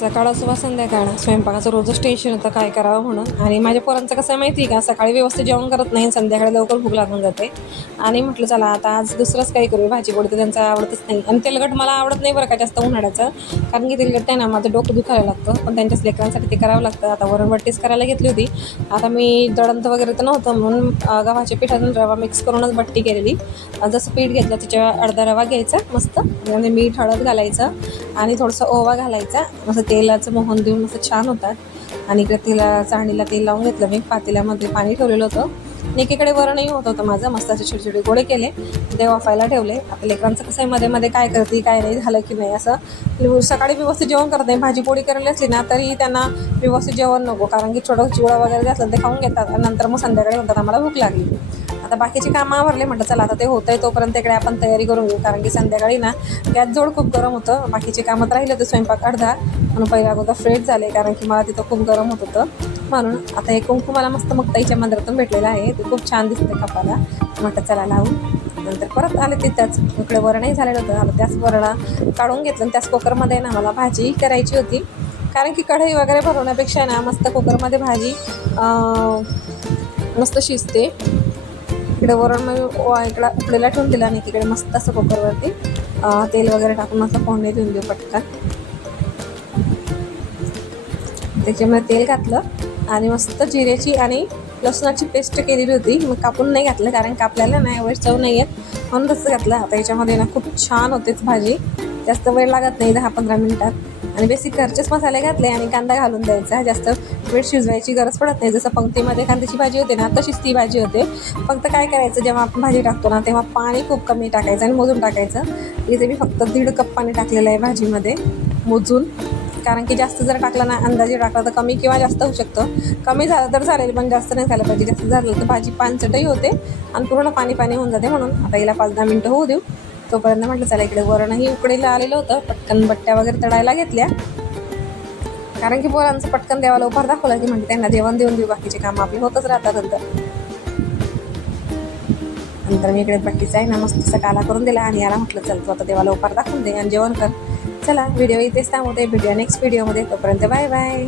सकाळ असो वा संध्याकाळ स्वयंपाकाचं रोजच टेन्शन होतं काय करावं म्हणून. आणि माझ्या पोरांचं कसं आहे माहिती आहे का, सकाळी व्यवस्थित जेवण करत नाही, संध्याकाळी लवकर भूक लागून जाते. आणि म्हटलं चला आता आज दुसरंच काही करू, भाजी पोळी तर त्यांचं आवडतच नाही. आणि तेलकट मला आवडत नाही बरं का जास्त उन्हाळ्याचं, कारण की तेलकट आहे ना माझं डोकं दुखायला लागतं, पण त्यांच्याच लेकरांसाठी ते करावं लागतं. आता वरणबट्टीच करायला घेतली होती. आता मी दळण वगैरे तर नव्हतं म्हणून गव्हाच्या पिठातून रवा मिक्स करूनच बट्टी केलेली. जसं पीठ घेतलं त्याच्या अर्धा रवा घ्यायचा मस्त, आणि मीठ हळद घालायचं आणि थोडंसं ओवा घालायचा. मस्त तेलाचं मोहन देऊन मस्त छान होतात. आणि इकडे तिला चाळणीला तेल लावून घेतलं, मी पातेल्यामध्ये पाणी ठेवलेलं होतं. एकीकडे वरणही होत होतं माझं, मस्त असे छोटे छोटे गोळे केले, ते वाफायला ठेवले. आता लेकरांचं कसं आहे मध्ये मध्ये काय करते काय नाही झालं की नाही असं. सकाळी व्यवस्थित जेवण करत नाही, भाजी पोळी करायला असली ना तरी त्यांना व्यवस्थित जेवण नको, कारण की छोटं चिवडा वगैरे असलं ते खाऊन घेतात आणि नंतर मग संध्याकाळी म्हणतात आम्हाला भूक लागली. आता बाकीचे कामं आवरले, म्हटलं चला आता ते होतंय तोपर्यंत इकडे आपण तयारी करून घेऊ, कारण की संध्याकाळी ना गॅस जोड खूप गरम होतं. बाकीचे कामं तर राहिले होते, स्वयंपाक अर्धा, म्हणून पहिल्या अगोदर फ्रेश झाले कारण की मला तिथं खूप गरम होत होतं. म्हणून आता हे कुंकू मला मस्त मक्ताईच्या मंदिरातून भेटलेलं आहे, ते खूप छान दिसतं कपाला. म्हटलं चला लावून. नंतर परत आले तिथंच, इकडे वरणही झालेलं होतं. आता त्याच वरणं काढून घेतलं आणि त्याच कुकरमध्ये ना मला भाजी करायची होती, कारण की कढई वगैरे भरवण्यापेक्षा ना मस्त कुकरमध्ये भाजी मस्त शिजते. इकडे वरण मी इकडं उकळीला ठेवून दिला, आणि इकडे मस्त असं कुकरवरती तेल वगैरे टाकून मस्त फोडणी देऊन देऊ पटकन. त्याच्यामध्ये तेल घातलं आणि मस्त जिऱ्याची आणि लसणाची पेस्ट केलेली होती, मग कापून नाही घातलं कारण कापल्याला नाही एवढी चव नाही येत, म्हणून तसं घातलं. आता याच्यामध्ये ना खूप छान होतेच भाजी, जास्त वेळ लागत नाही, 10-15 मिनिटात. आणि बेसिक घरचेच मसाले घातले आणि कांदा घालून द्यायचा, जास्त वेळ शिजवायची गरज पडत नाही. जसं पंक्तीमध्ये कांद्याची भाजी होते ना तशीच ती भाजी होते. फक्त काय करायचं, जेव्हा आपण भाजी टाकतो ना तेव्हा पाणी खूप कमी टाकायचं आणि मोजून टाकायचं. इथे मी फक्त 1.5 कप पाणी टाकलेलं आहे भाजीमध्ये मोजून, कारण की जास्त जर टाकलं ना अंदाजे टाकला तर कमी किंवा जास्त होऊ शकतं. कमी झालं तर चालेल पण जास्त नाही झालं पाहिजे, जास्त झालं तर भाजी पानचटही होते आणि पूर्ण पाणी पाणी होऊन जाते. म्हणून आता हिला 5-10 मिनटं होऊ देऊ, तोपर्यंत म्हटलं चला इकडे वरणही उकडीला आलेलं होतं, पटकन बट्ट्या वगैरे तळायला घेतल्या, कारण की पोरांचं पटकन देवाला उपहार दाखवला की म्हणजे त्यांना जेवण देऊन देऊ, बाकीचे कामं आपले होतच राहतात. नंतर मी इकडे बट्टीचा आहे ना मस्त असा काला करून दिला आणि याला म्हटलं चल तू आता देवाला उपहार दाखवून दे आणि जेवण कर. चला व्हिडिओ इथेच थांबवते, भेटूया नेक्स्ट व्हिडिओमध्ये, तोपर्यंत बाय बाय.